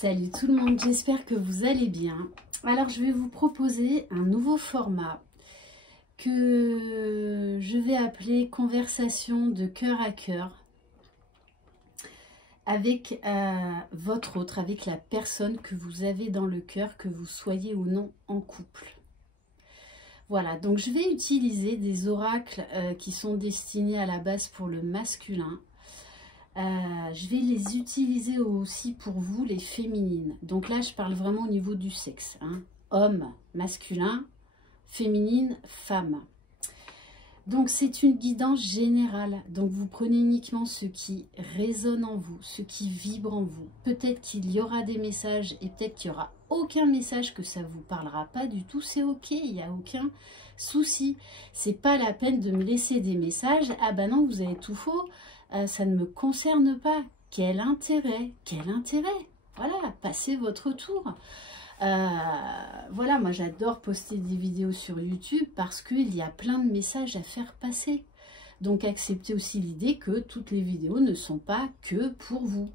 Salut tout le monde, j'espère que vous allez bien. Alors je vais vous proposer un nouveau format que je vais appeler conversation de cœur à cœur avec votre autre, avec la personne que vous avez dans le cœur, que vous soyez ou non en couple. Voilà, donc je vais utiliser des oracles qui sont destinés à la base pour le masculin. Je vais les utiliser aussi pour vous, les féminines. Donc là, je parle vraiment au niveau du sexe. Hein. Homme, masculin, féminine, femme. Donc c'est une guidance générale. Donc vous prenez uniquement ce qui résonne en vous, ce qui vibre en vous. Peut-être qu'il y aura des messages et peut-être qu'il n'y aura aucun message que ça ne vous parlera pas du tout. C'est ok, il n'y a aucun souci. C'est pas la peine de me laisser des messages. Ah ben non, vous avez tout faux. Ça ne me concerne pas. Quel intérêt? Quel intérêt? Voilà, passez votre tour. Voilà, moi j'adore poster des vidéos sur YouTube parce qu'il y a plein de messages à faire passer. Donc acceptez aussi l'idée que toutes les vidéos ne sont pas que pour vous.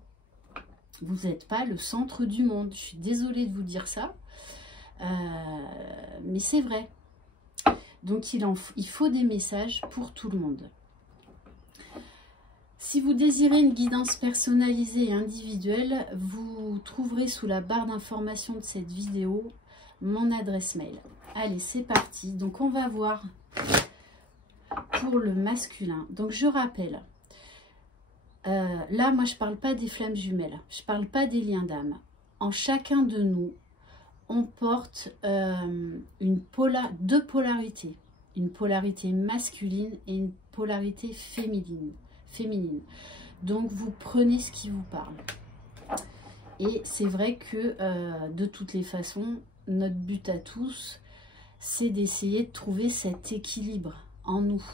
Vous n'êtes pas le centre du monde. Je suis désolée de vous dire ça. Mais c'est vrai. Donc il faut des messages pour tout le monde. Si vous désirez une guidance personnalisée et individuelle, vous trouverez sous la barre d'information de cette vidéo mon adresse mail. Allez, c'est parti. Donc, on va voir pour le masculin. Donc, je rappelle, là, moi, je ne parle pas des flammes jumelles. Je ne parle pas des liens d'âme. En chacun de nous, on porte deux polarités. Une polarité masculine et une polarité féminine. Donc vous prenez ce qui vous parle. Et c'est vrai que de toutes les façons, notre but à tous, c'est d'essayer de trouver cet équilibre en nous,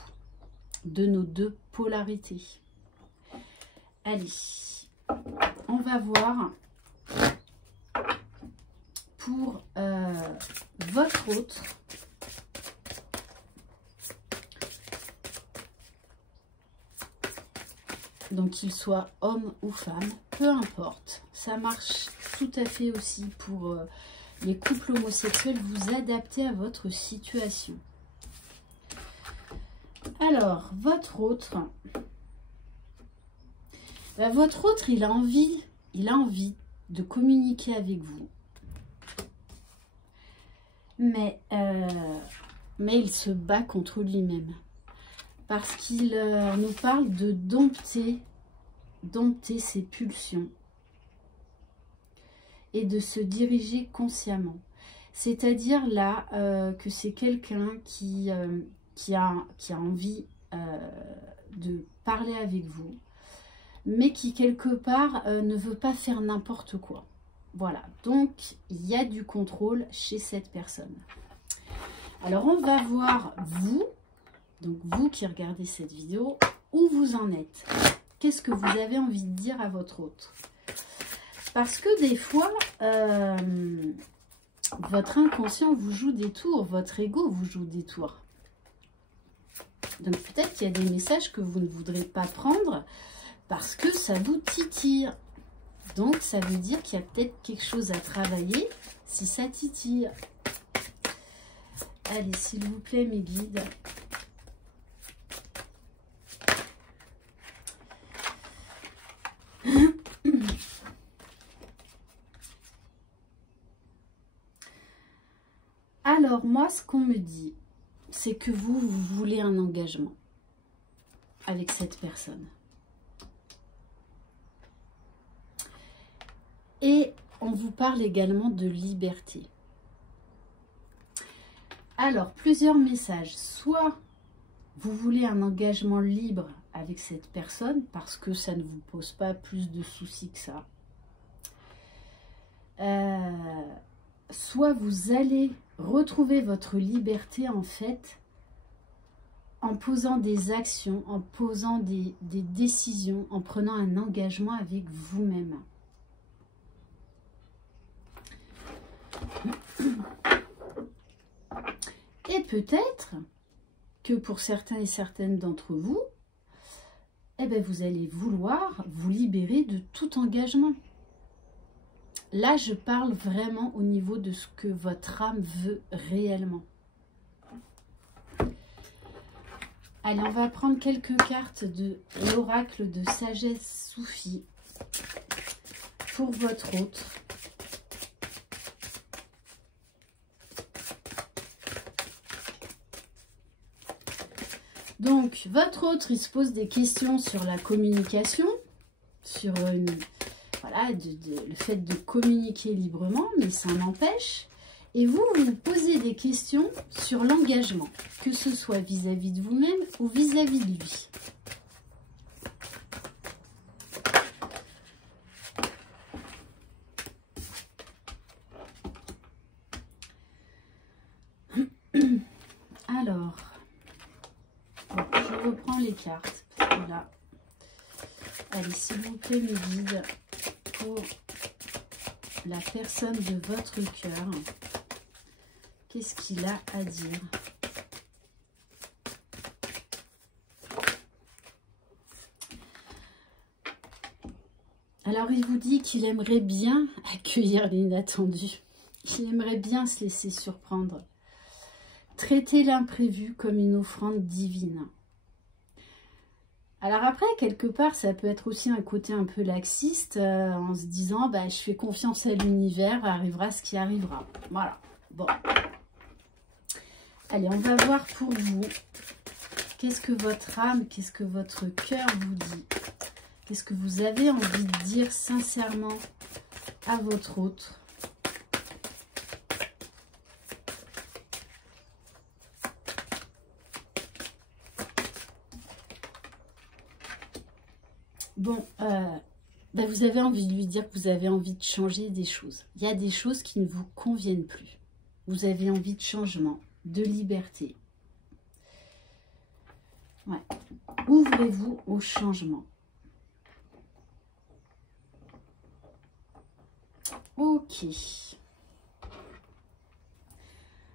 de nos deux polarités. Allez, on va voir pour votre autre. Donc qu'il soit homme ou femme, peu importe. Ça marche tout à fait aussi pour les couples homosexuels. Vous adaptez à votre situation. Alors, votre autre, il a envie de communiquer avec vous. Mais il se bat contre lui-même. Parce qu'il nous parle de dompter ses pulsions et de se diriger consciemment. C'est-à-dire là que c'est quelqu'un qui a envie de parler avec vous, mais qui quelque part ne veut pas faire n'importe quoi. Voilà, donc il y a du contrôle chez cette personne. Alors on va voir vous. Donc vous qui regardez cette vidéo, où vous en êtes? Qu'est-ce que vous avez envie de dire à votre autre? Parce que des fois, votre inconscient vous joue des tours, votre ego vous joue des tours. Donc peut-être qu'il y a des messages que vous ne voudrez pas prendre parce que ça vous titille. Donc ça veut dire qu'il y a peut-être quelque chose à travailler si ça titille. Allez, s'il vous plaît, mes guides. Alors, moi, ce qu'on me dit, c'est que vous voulez un engagement avec cette personne. Et on vous parle également de liberté. Alors, plusieurs messages. Soit vous voulez un engagement libre avec cette personne parce que ça ne vous pose pas plus de soucis que ça. Soit vous allez retrouver votre liberté en fait en posant des actions, en posant des décisions, en prenant un engagement avec vous-même. Et peut-être que pour certains et certaines d'entre vous, eh bien, vous allez vouloir vous libérer de tout engagement. Là, je parle vraiment au niveau de ce que votre âme veut réellement. Allez, on va prendre quelques cartes de l'oracle de sagesse soufie pour votre hôte. Donc, votre hôte, il se pose des questions sur la communication, sur voilà, le fait de communiquer librement, mais ça n'empêche. Et vous, vous posez des questions sur l'engagement, que ce soit vis-à-vis de vous-même ou vis-à-vis de lui. Alors, bon, je reprends les cartes, parce que là, allez, s'il vous plaît, mes guides, pour la personne de votre cœur. Qu'est-ce qu'il a à dire? Alors, il vous dit qu'il aimerait bien accueillir l'inattendu. Il aimerait bien se laisser surprendre. Traiter l'imprévu comme une offrande divine. Alors après, quelque part, ça peut être aussi un côté un peu laxiste, en se disant, bah, je fais confiance à l'univers, arrivera ce qui arrivera. Voilà, bon. Allez, on va voir pour vous, qu'est-ce que votre âme, qu'est-ce que votre cœur vous dit? Qu'est-ce que vous avez envie de dire sincèrement à votre hôte? Bon, bah vous avez envie de lui dire que vous avez envie de changer des choses. Il y a des choses qui ne vous conviennent plus. Vous avez envie de changement, de liberté. Ouais. Ouvrez-vous au changement. Ok.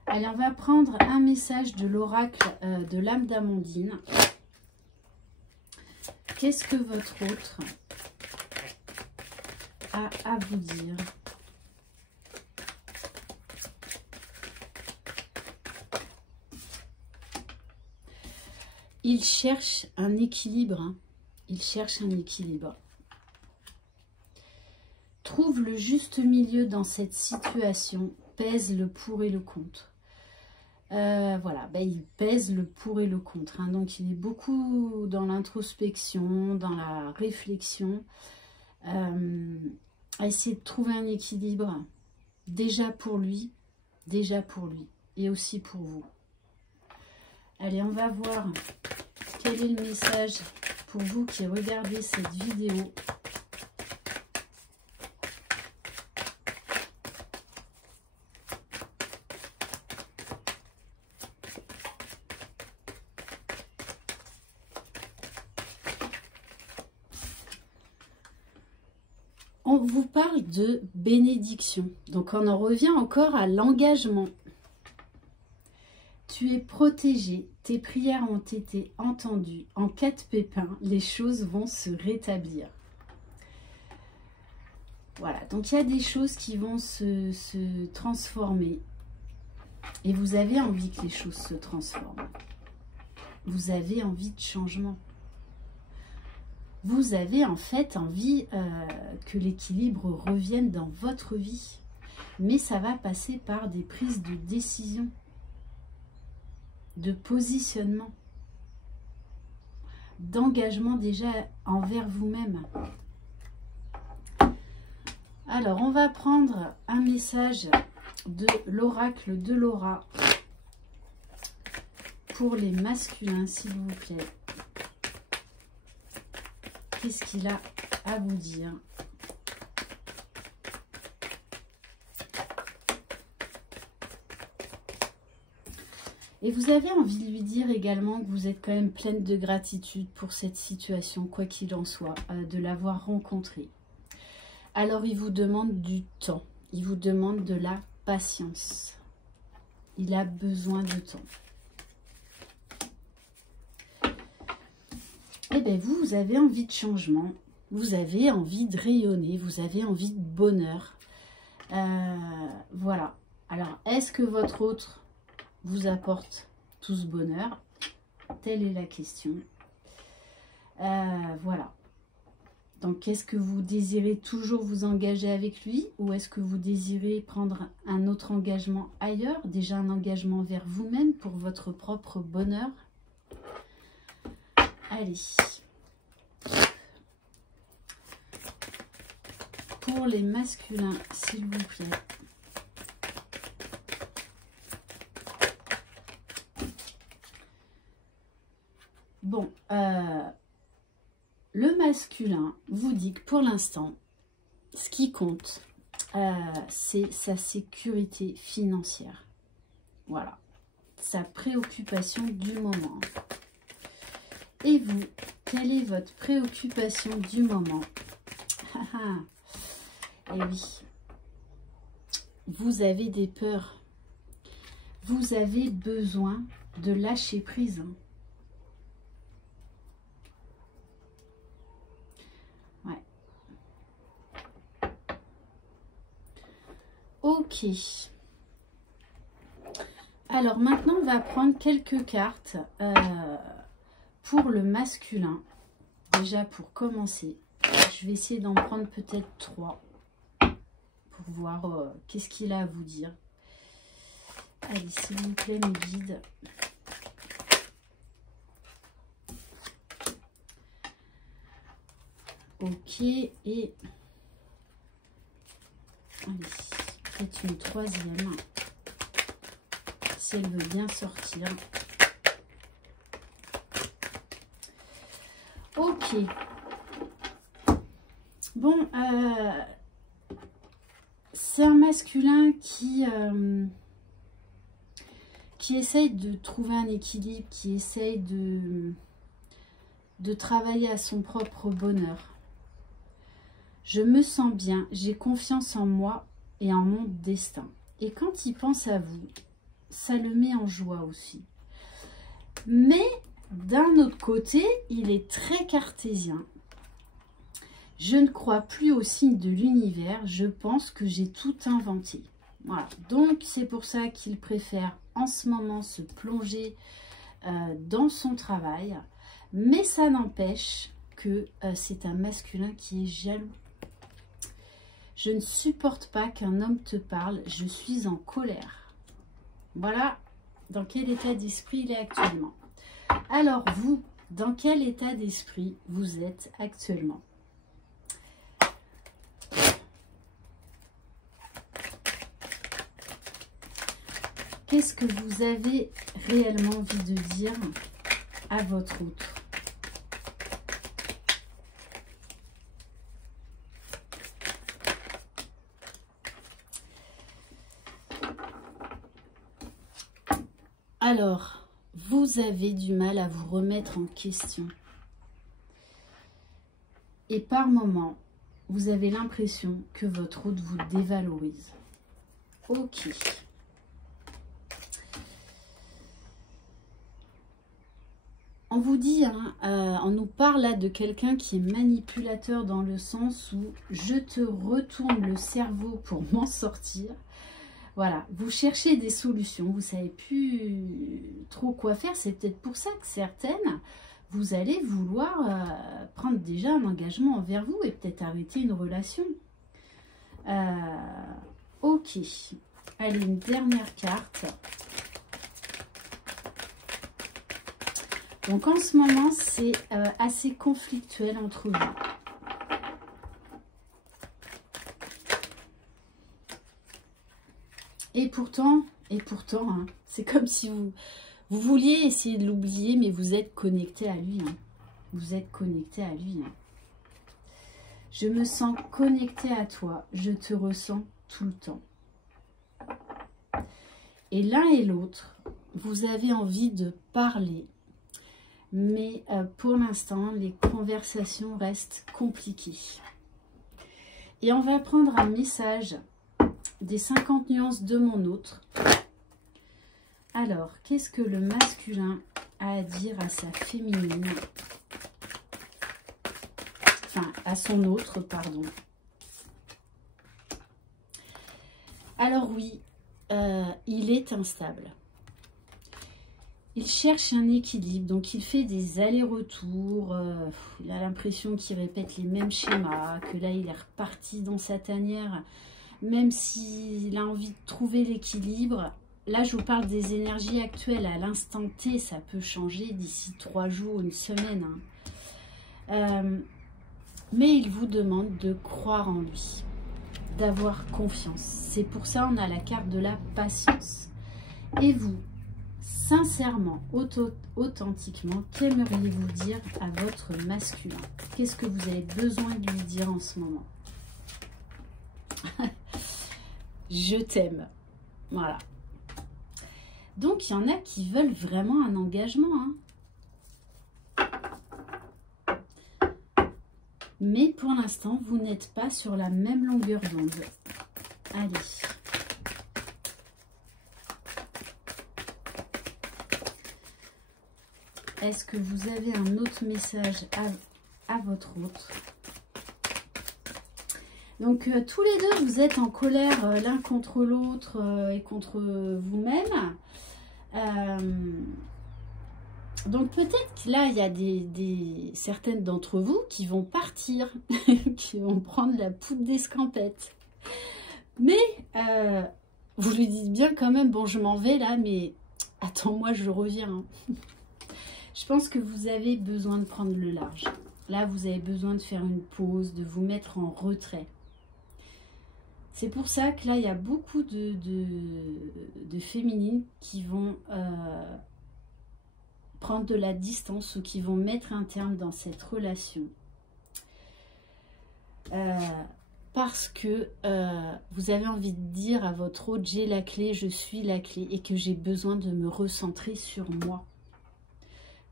Allez, on va prendre un message de l'oracle de l'âme d'Amandine. Qu'est-ce que votre autre a à vous dire? Il cherche un équilibre. Hein. Il cherche un équilibre. Trouve le juste milieu dans cette situation. Pèse le pour et le contre. Voilà, ben, il pèse le pour et le contre. Hein. Donc, il est beaucoup dans l'introspection, dans la réflexion. À essayer de trouver un équilibre. Déjà pour lui. Et aussi pour vous. Allez, on va voir quel est le message pour vous qui regardez cette vidéo. On vous parle de bénédiction. Donc, on en revient encore à l'engagement. Tu es protégé, tes prières ont été entendues. En cas de pépin, les choses vont se rétablir. Voilà, donc il y a des choses qui vont se transformer. Et vous avez envie que les choses se transforment. Vous avez envie de changement. Vous avez en fait envie que l'équilibre revienne dans votre vie. Mais ça va passer par des prises de décision. De positionnement, d'engagement déjà envers vous-même. Alors, on va prendre un message de l'oracle de Laura pour les masculins, s'il vous plaît. Qu'est-ce qu'il a à vous dire ? Et vous avez envie de lui dire également que vous êtes quand même pleine de gratitude pour cette situation, quoi qu'il en soit, de l'avoir rencontré. Alors, il vous demande du temps. Il vous demande de la patience. Il a besoin de temps. Eh bien, vous avez envie de changement. Vous avez envie de rayonner. Vous avez envie de bonheur. Voilà. Alors, est-ce que votre autre vous apporte tout ce bonheur? Telle est la question. Voilà. Donc, est-ce que vous désirez toujours vous engager avec lui ou est-ce que vous désirez prendre un autre engagement ailleurs? Déjà un engagement vers vous-même pour votre propre bonheur. Allez. Pour les masculins, s'il vous plaît. Bon, le masculin vous dit que pour l'instant, ce qui compte, c'est sa sécurité financière. Voilà, sa préoccupation du moment. Et vous, quelle est votre préoccupation du moment? Eh oui, vous avez des peurs. Vous avez besoin de lâcher prise. Ouais. Ok. Alors maintenant, on va prendre quelques cartes pour le masculin. Déjà pour commencer, je vais essayer d'en prendre peut-être 3 pour voir qu'est-ce qu'il a à vous dire. Allez, s'il vous plaît, mes guides. Ok, et allez, peut-être une 3e, si elle veut bien sortir. Ok. Bon, c'est un masculin qui essaye de trouver un équilibre, qui essaye de travailler à son propre bonheur. Je me sens bien, j'ai confiance en moi et en mon destin. Et quand il pense à vous, ça le met en joie aussi. Mais d'un autre côté, il est très cartésien. Je ne crois plus aux signes de l'univers, je pense que j'ai tout inventé. Voilà, donc c'est pour ça qu'il préfère en ce moment se plonger dans son travail. Mais ça n'empêche que c'est un masculin qui est jaloux. Je ne supporte pas qu'un homme te parle, je suis en colère. Voilà dans quel état d'esprit il est actuellement. Alors vous, dans quel état d'esprit vous êtes actuellement? Qu'est-ce que vous avez réellement envie de dire à votre autre? Alors, vous avez du mal à vous remettre en question. Et par moments, vous avez l'impression que votre autre vous dévalorise. Ok. On vous dit, hein, on nous parle là de quelqu'un qui est manipulateur dans le sens où je te retourne le cerveau pour m'en sortir. Voilà, vous cherchez des solutions, vous ne savez plus trop quoi faire. C'est peut-être pour ça que certaines, vous allez vouloir prendre déjà un engagement envers vous et peut-être arrêter une relation. Ok, allez, une dernière carte. Donc en ce moment, c'est assez conflictuel entre vous. Et pourtant, hein, c'est comme si vous vouliez essayer de l'oublier, mais vous êtes connecté à lui. Hein. Vous êtes connecté à lui. Hein. Je me sens connecté à toi. Je te ressens tout le temps. Et l'un et l'autre, vous avez envie de parler. Mais pour l'instant, les conversations restent compliquées. Et on va prendre un message des 50 nuances de mon autre. Alors, qu'est-ce que le masculin a à dire à sa féminine? Enfin, à son autre, pardon. Alors oui, il est instable. Il cherche un équilibre, donc il fait des allers-retours. Il a l'impression qu'il répète les mêmes schémas, que là il est reparti dans sa tanière, même s'il a envie de trouver l'équilibre. Là je vous parle des énergies actuelles, à l'instant T, ça peut changer d'ici 3 jours, une semaine. Mais il vous demande de croire en lui, d'avoir confiance. C'est pour ça on a la carte de la patience. Et vous, sincèrement, authentiquement, qu'aimeriez-vous dire à votre masculin? Qu'est-ce que vous avez besoin de lui dire en ce moment? Je t'aime. Voilà. Donc, il y en a qui veulent vraiment un engagement. Mais pour l'instant, vous n'êtes pas sur la même longueur d'onde. Allez. Est-ce que vous avez un autre message à votre autre? Donc, tous les deux, vous êtes en colère l'un contre l'autre et contre vous-même. Donc, peut-être que là, il y a certaines d'entre vous qui vont partir, qui vont prendre la poudre d'escampette. Mais, vous lui dites bien quand même, bon, je m'en vais là, mais attends-moi, je reviens. Je pense que vous avez besoin de prendre le large. Là, vous avez besoin de faire une pause, de vous mettre en retrait. C'est pour ça que là, il y a beaucoup de féminines qui vont prendre de la distance ou qui vont mettre un terme dans cette relation. Parce que vous avez envie de dire à votre autre, j'ai la clé, je suis la clé et que j'ai besoin de me recentrer sur moi.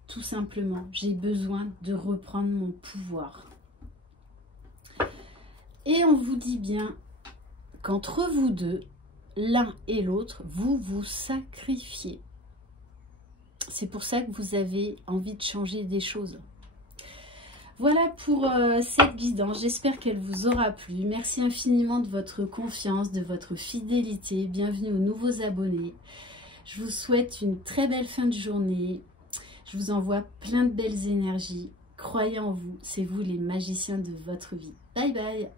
Tout simplement, j'ai besoin de reprendre mon pouvoir. Et on vous dit bien qu'entre vous deux, l'un et l'autre, vous vous sacrifiez. C'est pour ça que vous avez envie de changer des choses. Voilà pour cette guidance. J'espère qu'elle vous aura plu. Merci infiniment de votre confiance, de votre fidélité. Bienvenue aux nouveaux abonnés. Je vous souhaite une très belle fin de journée. Je vous envoie plein de belles énergies. Croyez en vous, c'est vous les magiciens de votre vie. Bye bye.